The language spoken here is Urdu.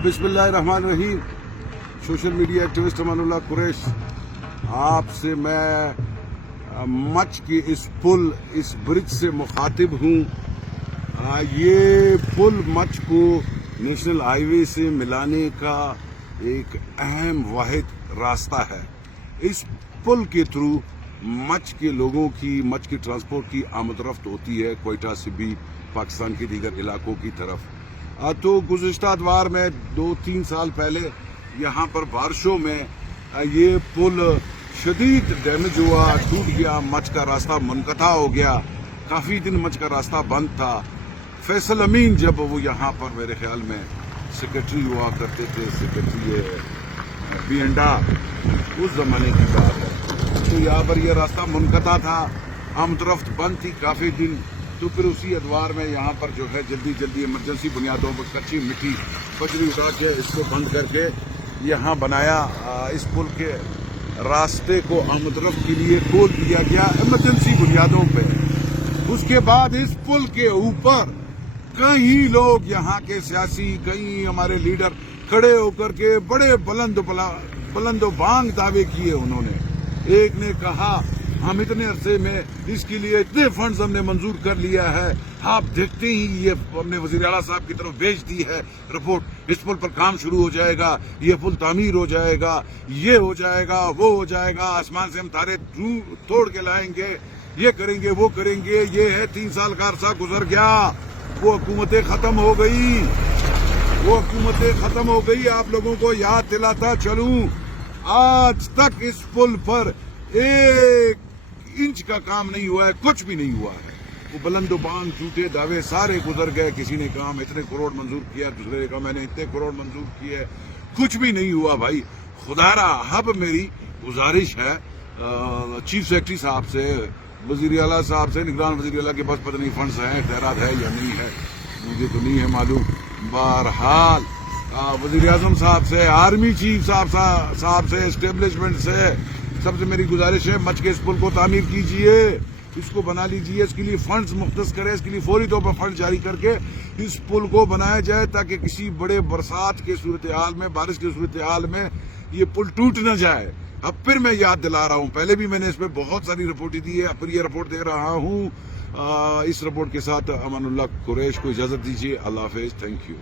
بسم اللہ الرحمن الرحیم. Social media activist Aman Ullah قریش آپ سے میں مچ کے اس پل اس برج سے مخاطب ہوں. یہ پل مچ کو نیشنل ہائی وے سے ملانے کا ایک اہم واحد راستہ ہے. اس پل کے تھرو مچ کے لوگوں کی مچ کے ٹرانسپورٹ کی آمد و رفت ہوتی ہے کوئٹہ سے بھی پاکستان کے دیگر علاقوں کی طرف. تو گزشتہ اتوار میں 2-3 سال پہلے یہاں پر بارشوں میں یہ پل شدید ڈیمیج ہوا، ٹوٹ گیا، مچ کا راستہ منقطع ہو گیا. کافی دن مچ کا راستہ بند تھا. فیصل امین جب وہ یہاں پر میرے خیال میں سیکرٹری ہوا کرتے تھے، سیکرٹری B&R، اس زمانے کی بات ہے، تو یہاں پر یہ راستہ منقطع تھا، آمد و رفت بند تھی کافی دن. تو پھر اسی ادوار میں یہاں پر جو ہے جلدی ایمرجنسی بنیادوں پر کچی مٹی بجری اٹھا کے اس کو بند کر کے یہاں بنایا. اس پل کے راستے کو آمد و رفت کے لیے کھول دیا گیا ایمرجنسی بنیادوں پہ. اس کے بعد اس پل کے اوپر کئی لوگ یہاں کے سیاسی، کئی ہمارے لیڈر کھڑے ہو کر کے بڑے بلند و بانگ دعوے کیے. انہوں نے ایک نے کہا ہم اتنے عرصے میں اس کے لیے اتنے فنڈز ہم نے منظور کر لیا ہے، آپ دیکھتے ہی یہ ہم نے وزیر اعلیٰ صاحب کی طرف بھیج دی ہے رپورٹ، اس پل پر کام شروع ہو جائے گا، یہ پل تعمیر ہو جائے گا، یہ ہو جائے گا، وہ ہو جائے گا، آسمان سے ہم تارے توڑ کے لائیں گے، یہ کریں گے، وہ کریں گے. یہ ہے 3 سال کا عرصہ گزر گیا، وہ حکومتیں ختم ہو گئی. آپ لوگوں کو یاد دلاتا چلوں، آج تک اس پل پر 1 انچ کا کام نہیں ہوا ہے، کچھ بھی نہیں ہوا ہے. وہ بلند و بانگ جھوٹے دعوے سارے گزر گئے. کسی نے کہا میں اتنے کروڑ منظور کیا، دوسرے نے کہا میں نے اتنے کروڑ منظور کیے، کچھ بھی نہیں ہوا. بھائی خدا را، اب میری گزارش ہے چیف سیکرٹری صاحب سے، وزیر اعلیٰ صاحب سے، نگران وزیر اعلیٰ کے پاس پتہ نہیں فنڈز ہیں، خیرات ہے یا نہیں ہے، مجھے تو نہیں ہے معلوم. بہرحال وزیر اعظم صاحب سے، آرمی چیف صاحب سے، اسٹیبلشمنٹ سے سب سے میری گزارش ہے مچ کے اس پل کو تعمیر کیجئے، اس کو بنا لیجئے، اس کے لیے فنڈز مختص کریں، اس کے لیے فوری طور پر فنڈ جاری کر کے اس پل کو بنایا جائے تاکہ کسی بڑے برسات کے صورتحال میں، بارش کی صورتحال میں یہ پل ٹوٹ نہ جائے. اب پھر میں یاد دلا رہا ہوں، پہلے بھی میں نے اس پہ بہت ساری رپورٹیں دی ہے، پھر یہ رپورٹ دے رہا ہوں. اس رپورٹ کے ساتھ امان اللہ قریش کو اجازت دیجیے. اللہ حافظ. Thank you.